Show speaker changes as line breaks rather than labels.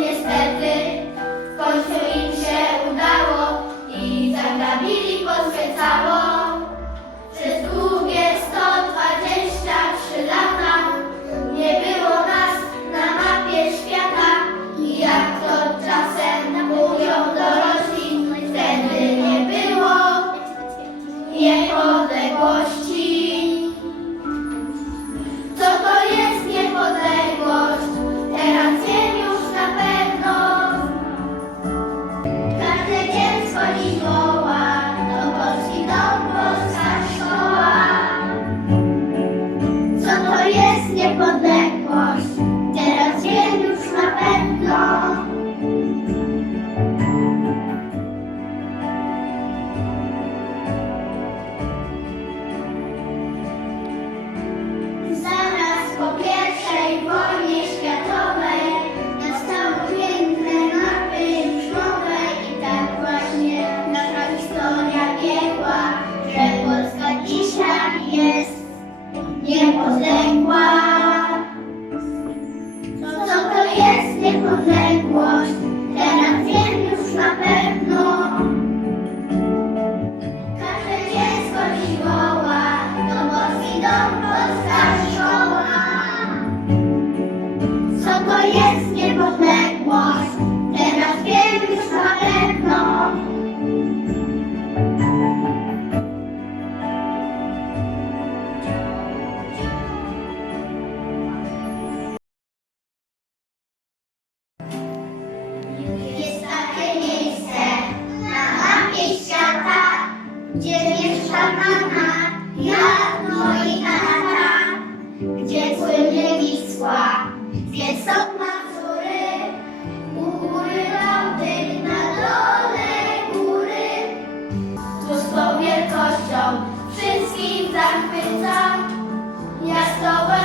niestety. W im się udało i zagrabili Polskę całą. Przez długie lata nie było nas na mapie świata. I jak to czasem mówią dorośli, wtedy nie było niepodległości. серпиця, я з тобою.